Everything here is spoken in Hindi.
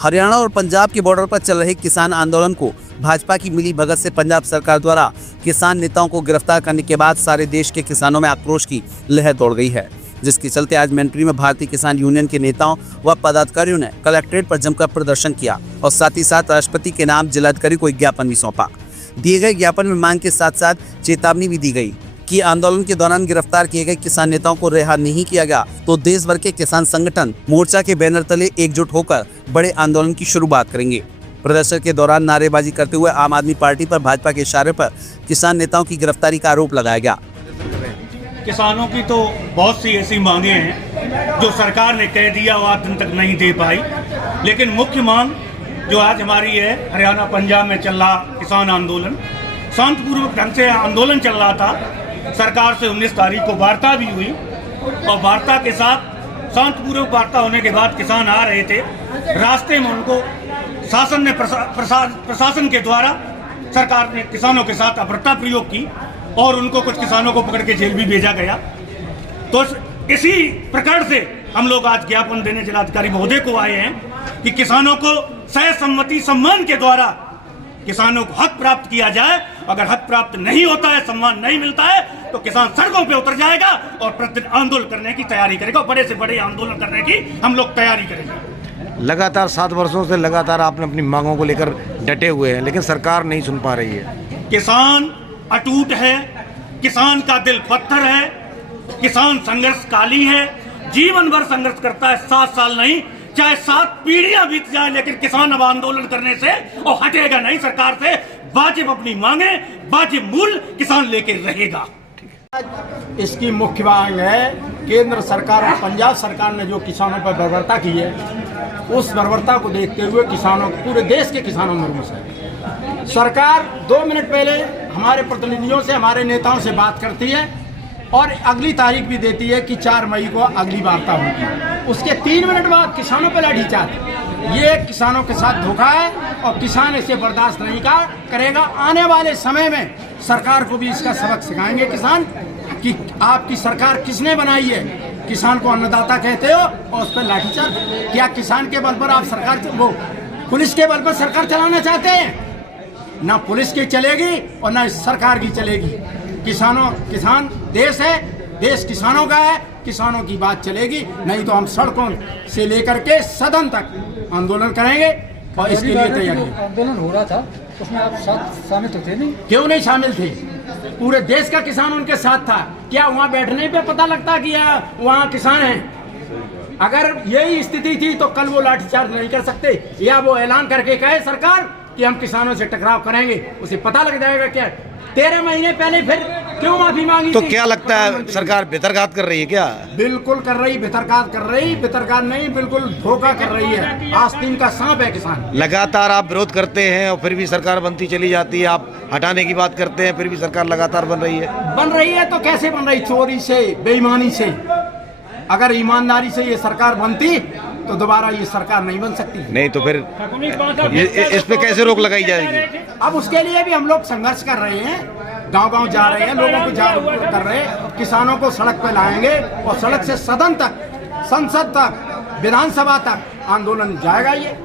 हरियाणा और पंजाब के बॉर्डर पर चल रहे किसान आंदोलन को भाजपा की मिली भगत से पंजाब सरकार द्वारा किसान नेताओं को गिरफ्तार करने के बाद सारे देश के किसानों में आक्रोश की लहर दौड़ गई है, जिसके चलते आज मैनपुरी में भारतीय किसान यूनियन के नेताओं व पदाधिकारियों ने कलेक्ट्रेट पर जमकर प्रदर्शन किया और साथ ही साथ राष्ट्रपति के नाम जिलाधिकारी को एक ज्ञापन भी सौंपा। दिए गए ज्ञापन में मांग के साथ साथ चेतावनी भी दी गई कि आंदोलन के दौरान गिरफ्तार किए गए किसान नेताओं को रिहा नहीं किया गया तो देश भर के किसान संगठन मोर्चा के बैनर तले एकजुट होकर बड़े आंदोलन की शुरुआत करेंगे। प्रदर्शन के दौरान नारेबाजी करते हुए आम आदमी पार्टी पर भाजपा के इशारे पर किसान नेताओं की गिरफ्तारी का आरोप लगाया गया। किसानों की तो बहुत सी ऐसी मांगे हैं जो सरकार ने कह दिया वो आज दिन तक नहीं दे पाई, लेकिन मुख्य मांग जो आज हमारी है, हरियाणा पंजाब में चल रहा किसान आंदोलन शांतिपूर्वक ढंग से आंदोलन चल रहा था। सरकार से 19 तारीख को वार्ता भी हुई और वार्ता के साथ शांतिपूर्वक वार्ता होने के बाद किसान आ रहे थे। रास्ते में उनको शासन ने प्रशासन के द्वारा सरकार ने किसानों के साथ अपरता प्रयोग की और उनको कुछ किसानों को पकड़ के जेल भी भेजा गया। तो इसी प्रकार से हम लोग आज ज्ञापन देने जिलाधिकारी महोदय को आए हैं कि किसानों को सहसम्मति सम्मान के द्वारा किसानों को हक प्राप्त किया जाए। अगर हक प्राप्त नहीं होता है, सम्मान नहीं मिलता है, तो किसान सड़कों पे उतर जाएगा और प्रतिदिन आंदोलन करने की तैयारी करेगा। बड़े से बड़े आंदोलन करने की हम लोग तैयारी करेंगे। लगातार 7 वर्षों से लगातार आपने अपनी मांगों को लेकर डटे हुए हैं, लेकिन सरकार नहीं सुन पा रही है। किसान अटूट है, किसान का दिल पत्थर है, किसान संघर्षकाली है, जीवन भर संघर्ष करता है। 7 साल नहीं, चाहे 7 पीढ़ियां बीत जाए, लेकिन किसान अब आंदोलन करने से और हटेगा नहीं। सरकार से वाजिब अपनी मांगे, वाजिब मूल्य किसान लेके रहेगा। इसकी मुख्य मांग है केंद्र सरकार और पंजाब सरकार ने जो किसानों पर बर्बरता की है, उस बर्बरता को देखते हुए किसानों, पूरे देश के किसानों में रोष है। सरकार 2 मिनट पहले हमारे प्रतिनिधियों से, हमारे नेताओं से बात करती है और अगली तारीख भी देती है कि 4 मई को अगली वार्ता होगी। उसके 3 मिनट बाद किसानों पर लाठीचार्ज। ये किसानों के साथ धोखा है और किसान इसे बर्दाश्त नहीं करेगा। आने वाले समय में सरकार को भी इसका सबक सिखाएंगे किसान कि आपकी सरकार किसने बनाई है। किसान को अन्नदाता कहते हो और उस पर लाठीचार्ज। क्या किसान के बल पर आप सरकार, वो पुलिस के बल पर सरकार चलाना चाहते हैं? ना पुलिस की चलेगी और ना सरकार की चलेगी। किसान देश है, देश किसानों का है, किसानों की बात चलेगी। नहीं तो हम सड़कों से लेकर के सदन तक आंदोलन करेंगे और इसके लिए तैयारी है। आंदोलन हो रहा था, उसमें आप शामिल तो थे नहीं? क्यों नहीं शामिल थे? पूरे देश का किसान उनके साथ था। क्या वहाँ बैठने पे पता लगता कि वहाँ किसान हैं? अगर यही स्थिति थी तो कल वो लाठीचार्ज नहीं कर सकते, या वो ऐलान करके कहे सरकार कि हम किसानों से टकराव करेंगे, उसे पता लग जाएगा। क्या 13 महीने पहले फिर क्यों माफी मांगी? तो क्या लगता है सरकार बेतरघात कर रही है क्या? बिल्कुल कर रही, बेतरघात कर रही। बेतरघात नहीं, बिल्कुल धोखा कर रही है। आस्तीन का सांप है किसान। लगातार आप विरोध करते हैं और फिर भी सरकार बनती चली जाती है। आप हटाने की बात करते हैं, फिर भी सरकार लगातार बन रही है। बन रही है तो कैसे बन रही? चोरी से, बेईमानी से। अगर ईमानदारी से ये सरकार बनती तो दोबारा ये सरकार नहीं बन सकती। नहीं तो फिर इस पे कैसे रोक लगाई जाएगी? अब उसके लिए भी हम लोग संघर्ष कर रहे हैं, गांव-गांव जा रहे हैं, लोगों को जागरूक कर रहे हैं। किसानों को सड़क पे लाएंगे और सड़क से सदन तक, संसद तक, विधानसभा तक आंदोलन जाएगा ये।